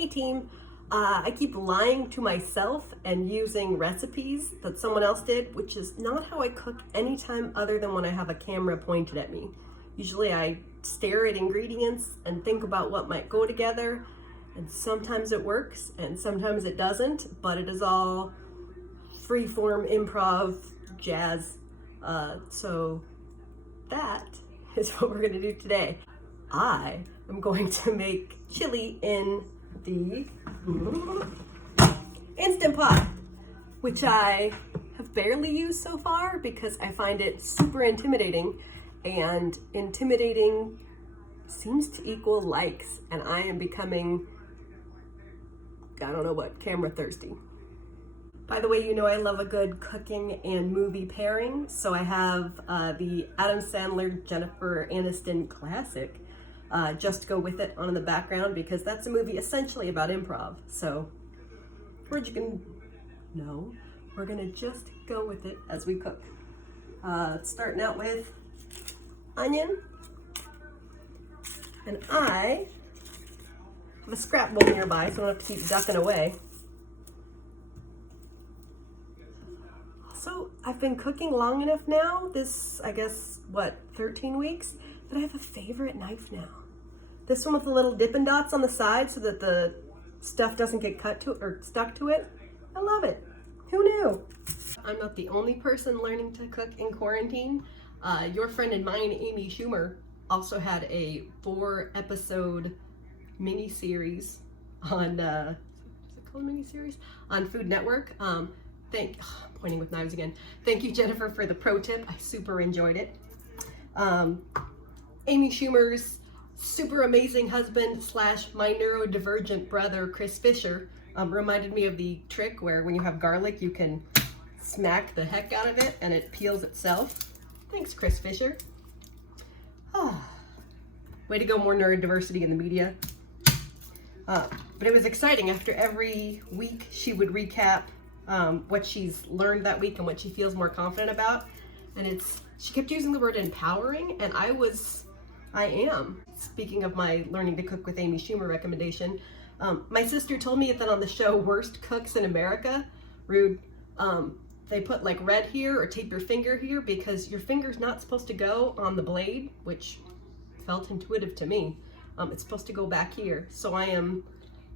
Hey team, I keep lying to myself and using recipes that someone else did, which is not how I cook anytime other than when I have a camera pointed at me. Usually I stare at ingredients and think about what might go together, and sometimes it works and sometimes it doesn't, but it is all free-form improv jazz. So that is what we're gonna do today. I am going to make chili in the Instant Pot, which I have barely used so far because I find it super intimidating, and intimidating seems to equal likes, and I am becoming, I don't know what, camera thirsty. By the way, you know I love a good cooking and movie pairing, so I have the Adam Sandler, Jennifer Aniston classic, Just Go With It, on in the background because that's a movie essentially about improv. So we're gonna just go with it as we cook. Starting out with onion, and I have a scrap bowl nearby so I don't have to keep ducking away. So I've been cooking long enough now, this, I guess, 13 weeks, that I have a favorite knife now. This one with the little Dippin' Dots on the side so that the stuff doesn't get cut to it or stuck to it. I love it. Who knew? I'm not the only person learning to cook in quarantine. Your friend and mine, Amy Schumer, also had a 4-episode mini-series on, is it called mini-series? On Food Network. Pointing with knives again. Thank you, Jennifer, for the pro tip. I super enjoyed it. Amy Schumer's super amazing husband / my neurodivergent brother, Chris Fisher, reminded me of the trick where when you have garlic, you can smack the heck out of it and it peels itself. Thanks, Chris Fisher. Way to go, more neurodiversity in the media. But it was exciting. After every week, she would recap what she's learned that week and what she feels more confident about. And she kept using the word empowering, and I am. Speaking of my learning to cook with Amy Schumer recommendation, my sister told me that on the show Worst Cooks in America, rude, they put like red here or tape your finger here because your finger's not supposed to go on the blade, which felt intuitive to me. It's supposed to go back here. So I am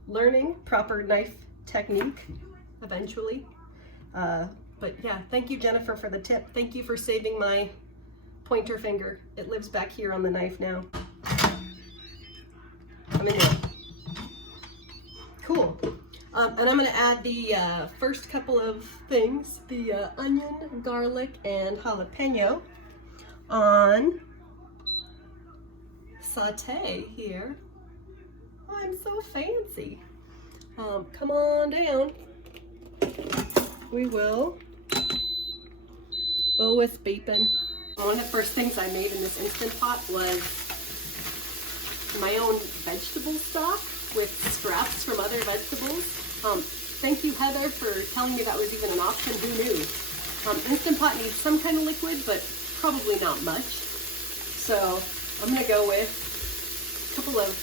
learning proper knife technique eventually. But yeah, thank you, Jennifer, for the tip. Thank you for saving my pointer finger. It lives back here on the knife now. I'm into it. Cool. And I'm gonna add the first couple of things, the onion, garlic, and jalapeno on saute here. Oh, I'm so fancy. Come on down. We will with beeping. One of the first things I made in this Instant Pot was my own vegetable stock with scraps from other vegetables. Thank you, Heather, for telling me that was even an option. Who knew? Instant Pot needs some kind of liquid, but probably not much. So I'm gonna go with a couple of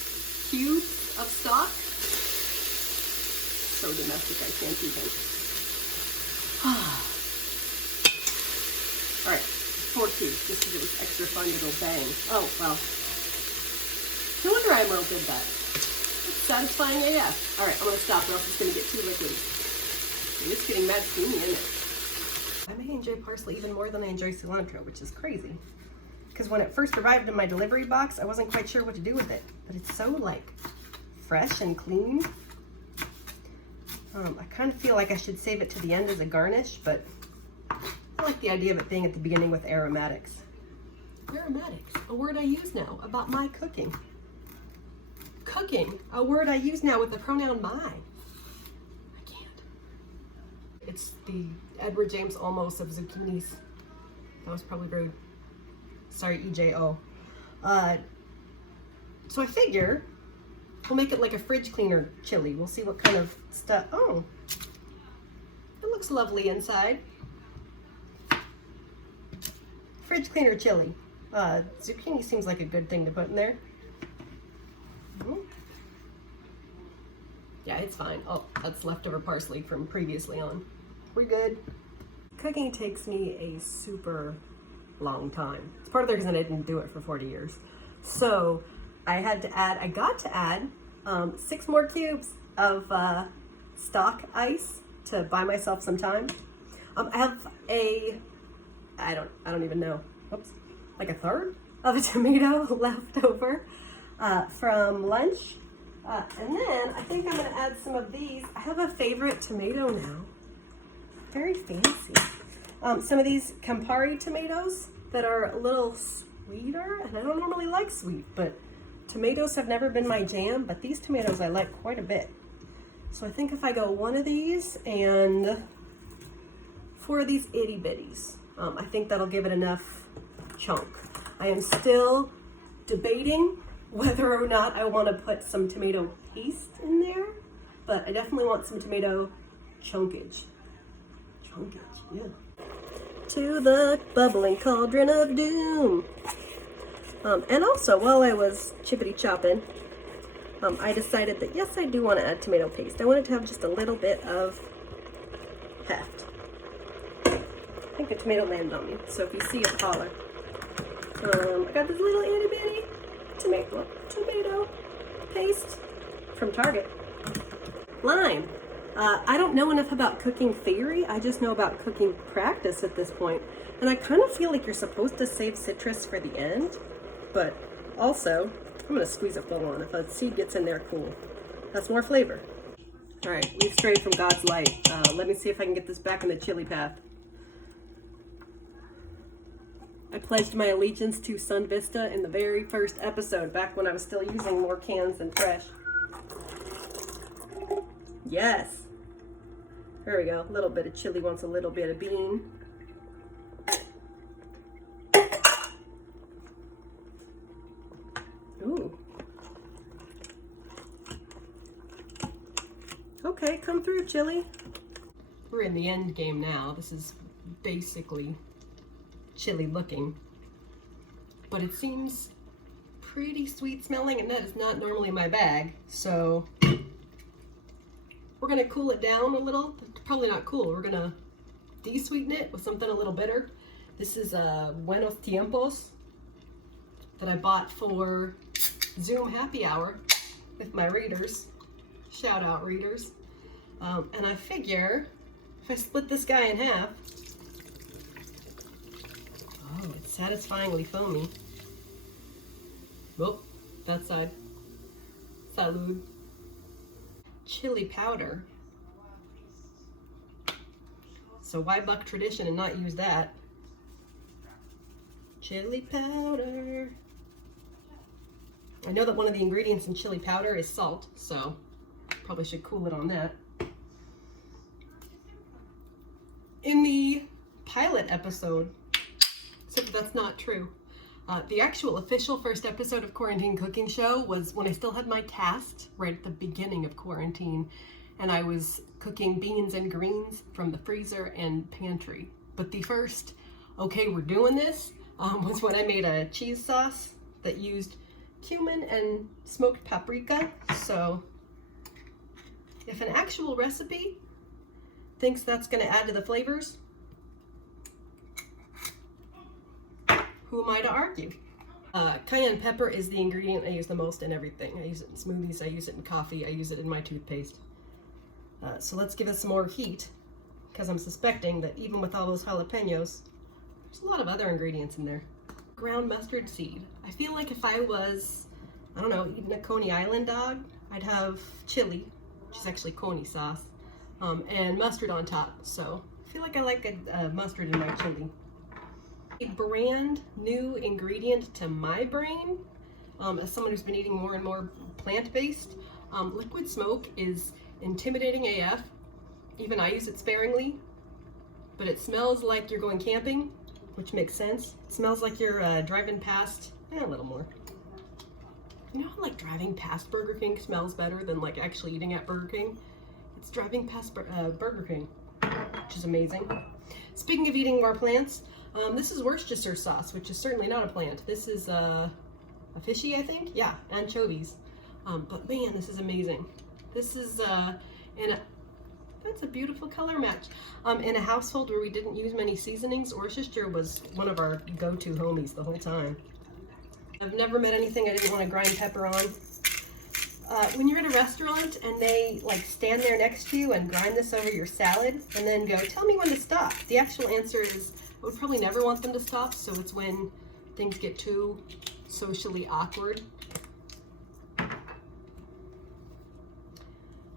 cubes of stock. So domestic, I can't even. All right, 4 cubes, just because it was extra fun to go bang. Oh, well. No wonder I did that. It's satisfying AF. All right, I'm gonna stop or else it's gonna get too liquidy. It's getting mad steamy, isn't it? I may enjoy parsley even more than I enjoy cilantro, which is crazy. Because when it first arrived in my delivery box, I wasn't quite sure what to do with it. But it's so, like, fresh and clean. I kind of feel like I should save it to the end as a garnish, but I like the idea of it being at the beginning with aromatics. Aromatics, a word I use now about my cooking. Cooking, a word I use now with the pronoun my. I can't. It's the Edward James Olmos of zucchinis. That was probably rude. Sorry, EJO. So I figure we'll make it like a fridge cleaner chili. We'll see what kind of stuff. Oh, it looks lovely inside. Fridge cleaner chili. Zucchini seems like a good thing to put in there. Yeah, it's fine. Oh, that's leftover parsley from previously on. We're good. Cooking takes me a super long time. It's part of the reason I didn't do it for 40 years. So I got to add 6 more cubes of stock ice to buy myself some time. I have I don't even know, oops, like a third of a tomato left over from lunch. And then I think I'm gonna add some of these. I have a favorite tomato now. Very fancy. Some of these Campari tomatoes that are a little sweeter, and I don't normally like sweet, but tomatoes have never been my jam, but these tomatoes I like quite a bit. So I think if I go 1 of these and 4 of these itty bitties, I think that'll give it enough chunk. I am still debating whether or not I want to put some tomato paste in there, but I definitely want some tomato chunkage. Yeah. To the bubbling cauldron of doom. And also, while I was chippity chopping, I decided that yes, I do want to add tomato paste. I want it to have just a little bit of heft. I think a tomato landed on me, so if you see it, holler. I got this little itty bitty tomato paste from Target. Lime. I don't know enough about cooking theory. I just know about cooking practice at this point. And I kind of feel like you're supposed to save citrus for the end, but also, I'm gonna squeeze it full on. If a seed gets in there, cool. That's more flavor. All right, we've strayed from God's light. Let me see if I can get this back on the chili path. I pledged my allegiance to Sun Vista in the very first episode, back when I was still using more cans than fresh. Yes. There we go. A little bit of chili wants a little bit of bean. Ooh. Okay, come through, chili. We're in the end game now. This is basically chili looking, but it seems pretty sweet smelling, and that is not normally my bag, so we're gonna cool it down a little. Probably not cool. We're gonna de-sweeten it with something a little bitter. This is Buenos Tiempos that I bought for Zoom happy hour with my readers. Shout out readers. And I figure if I split this guy in half, oh, it's satisfyingly foamy. Oh, that side. Salud. Chili powder. So why buck tradition and not use that? Chili powder. I know that one of the ingredients in chili powder is salt, so probably should cool it on that. In the pilot episode, except that's not true. The actual official first episode of Quarantine Cooking Show was when I still had my cast right at the beginning of quarantine, and I was cooking beans and greens from the freezer and pantry. But the first, okay, we're doing this, was when I made a cheese sauce that used cumin and smoked paprika. So if an actual recipe thinks that's gonna add to the flavors, who am I to argue? Cayenne pepper is the ingredient I use the most in everything. I use it in smoothies, I use it in coffee, I use it in my toothpaste. So let's give it some more heat, because I'm suspecting that even with all those jalapenos, there's a lot of other ingredients in there. Ground mustard seed. I feel like if I was, I don't know, eating a Coney Island dog, I'd have chili, which is actually Coney sauce, and mustard on top. So I feel like I like a mustard in my chili. A brand new ingredient to my brain, as someone who's been eating more and more plant-based, liquid smoke is intimidating AF. Even I use it sparingly, but it smells like you're going camping, which makes sense. It smells like you're driving past, a little more. You know how like driving past Burger King smells better than like actually eating at Burger King? It's driving past Burger King, which is amazing. Speaking of eating more plants, this is Worcestershire sauce, which is certainly not a plant. This is a fishy, I think? Yeah, anchovies. But man, this is amazing. This is that's a beautiful color match. In a household where we didn't use many seasonings, Worcestershire was one of our go-to homies the whole time. I've never met anything I didn't want to grind pepper on. When you're at a restaurant and they like stand there next to you and grind this over your salad and then go, tell me when to stop. The actual answer is, I would probably never want them to stop, so it's when things get too socially awkward.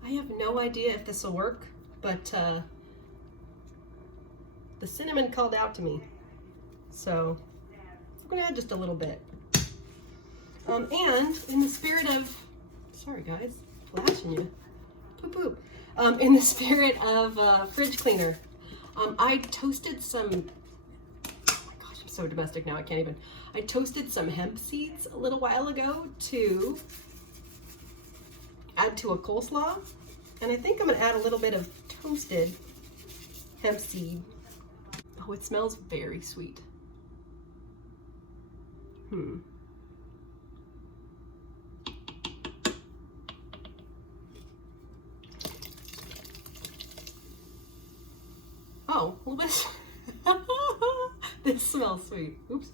I have no idea if this will work, but the cinnamon called out to me. So I'm gonna add just a little bit. And in the spirit of, sorry guys, flashing you, poop poop. In the spirit of fridge cleaner, I toasted some, oh my gosh, I'm so domestic now, I can't even. I toasted some hemp seeds a little while ago to add to a coleslaw. And I think I'm gonna add a little bit of toasted hemp seed. Oh, it smells very sweet. Oh, a little bit. This smells sweet. Oops.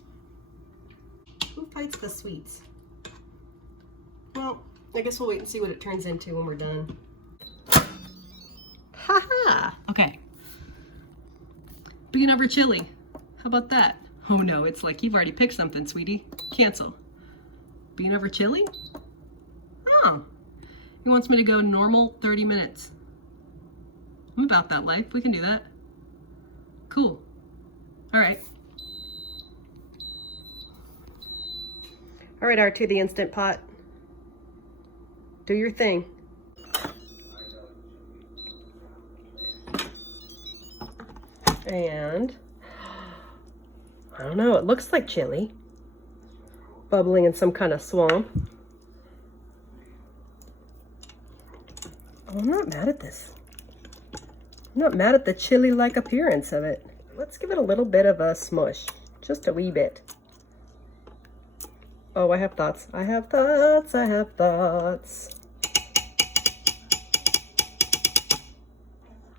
Who fights the sweets? Well, I guess we'll wait and see what it turns into when we're done. Haha! Okay. Bean over chili. How about that? Oh no, it's like you've already picked something, sweetie. Cancel. Bean over chili? Oh. He wants me to go normal 30 minutes. I'm about that life. We can do that. Cool. All right. All right, R2, the Instant Pot. Do your thing. And I don't know, it looks like chili bubbling in some kind of swamp. Oh, I'm not mad at this. I'm not mad at the chili-like appearance of it. Let's give it a little bit of a smush, just a wee bit. Oh, I have thoughts. I have thoughts. I have thoughts.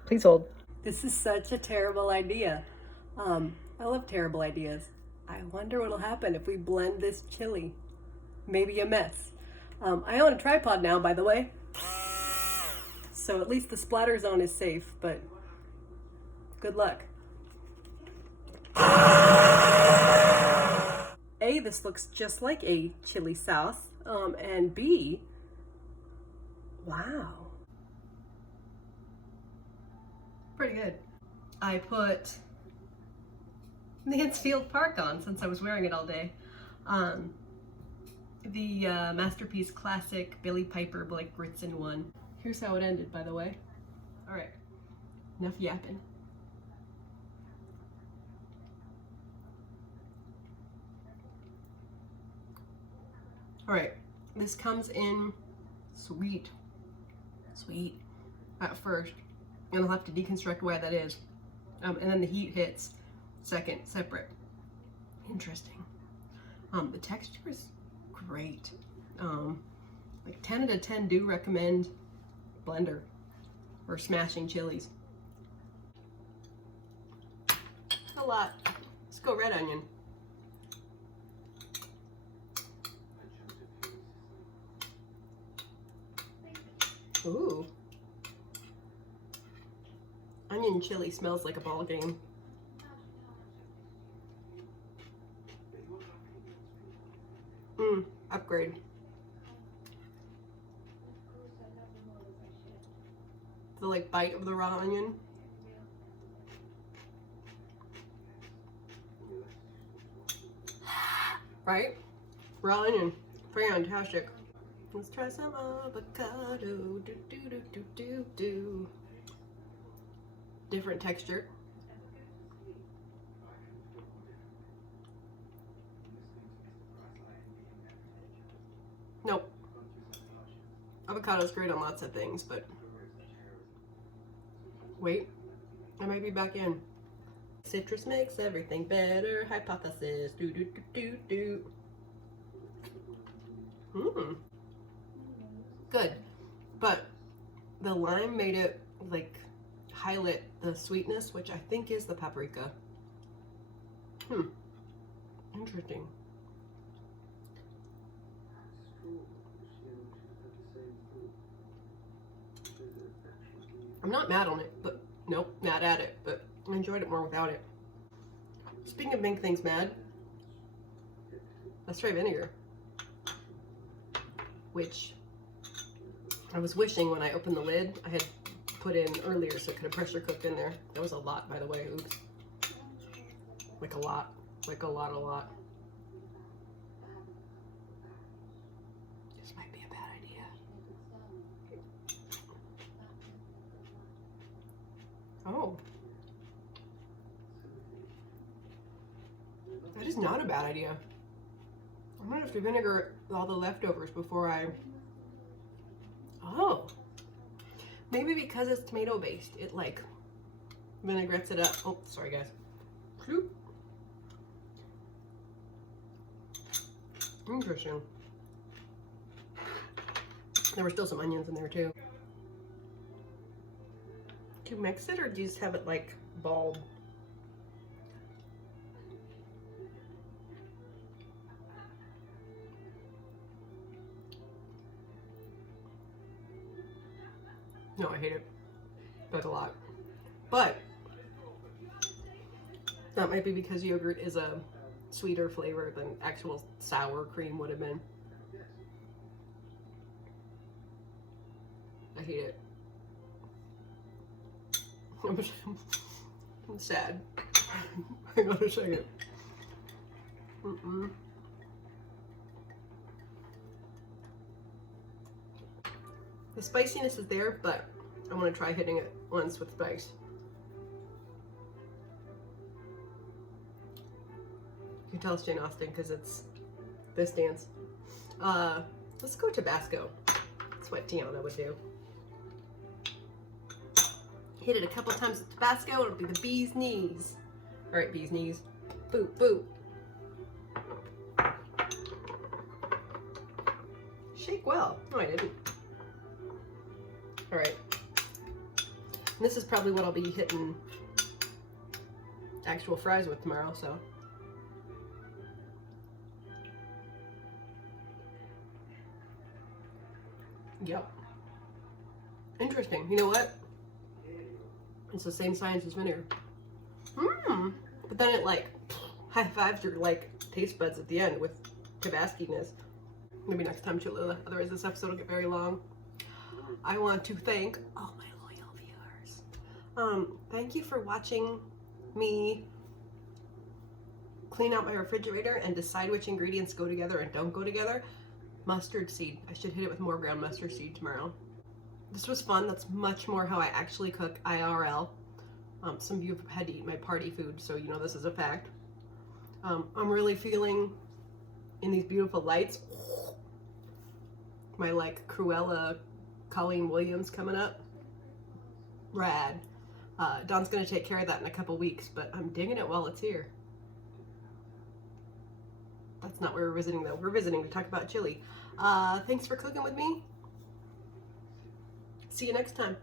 Please hold. This is such a terrible idea. I love terrible ideas. I wonder what'll happen if we blend this chili. Maybe a mess. I own a tripod now, by the way. So at least the splatter zone is safe, but good luck. A, this looks just like a chili sauce. And B, wow. Pretty good. I put Mansfield Park on since I was wearing it all day. The Masterpiece Classic Billy Piper Blake Gritzen one. Here's how it ended, by the way. All right, enough yapping. All right, this comes in sweet at first, and I'll have to deconstruct why that is. And then the heat hits second, separate. Interesting. The texture is great. Like 10 out of 10 do recommend blender or smashing chilies. A lot. Let's go red onion. Ooh. Onion chili smells like a ball game. Upgrade. The like bite of the raw onion. Right? Raw onion. Fantastic. Let's try some avocado. Do, do, do, do, do, do. Different texture. Nope. Avocado is great on lots of things, but wait, I might be back in. Citrus makes everything better. Hypothesis. Do do do do do. Good, but the lime made it like highlight the sweetness, which I think is the paprika. Interesting. I'm not mad on it, but nope, mad at it, but I enjoyed it more without it. Speaking of make things mad, let's try vinegar, which I was wishing when I opened the lid I had put in earlier so it could have pressure cooked in there. That was a lot, by the way. Oops. Like a lot. Like a lot. This might be a bad idea. Oh. That is not a bad idea. I'm gonna have to vinegar all the leftovers before I... Oh. Maybe because it's tomato based, it like vinaigrettes it up. Oh, sorry guys. Interesting. There were still some onions in there too. Do you mix it or do you just have it like balled? No, I hate it. That's a lot. But that might be because yogurt is a sweeter flavor than actual sour cream would have been. I hate it. I'm sad. Hang on a second. The spiciness is there, but I want to try hitting it once with spice. You can tell it's Jane Austen because it's this dance. Let's go Tabasco. That's what Tiana would do. Hit it a couple times with Tabasco, it'll be the bee's knees. All right, bee's knees. Boop, boop. Shake well. No, I didn't. All right. And this is probably what I'll be hitting actual fries with tomorrow, so. Yep. Interesting. You know what? It's the same science as vinegar. But then it like high fives your like taste buds at the end with Tabasco-ness. Maybe next time, Cholula. Otherwise this episode will get very long. I want to thank all my loyal viewers. Thank you for watching me clean out my refrigerator and decide which ingredients go together and don't go together. Mustard seed. I should hit it with more ground mustard seed tomorrow. This was fun. That's much more how I actually cook IRL. Some of you have had to eat my party food, so you know this is a fact. I'm really feeling in these beautiful lights my like Cruella Colleen Williams coming up. Rad. Dawn's gonna take care of that in a couple weeks, but I'm digging it while it's here. That's not where we're visiting though. We're visiting to talk about chili. Thanks for cooking with me. See you next time.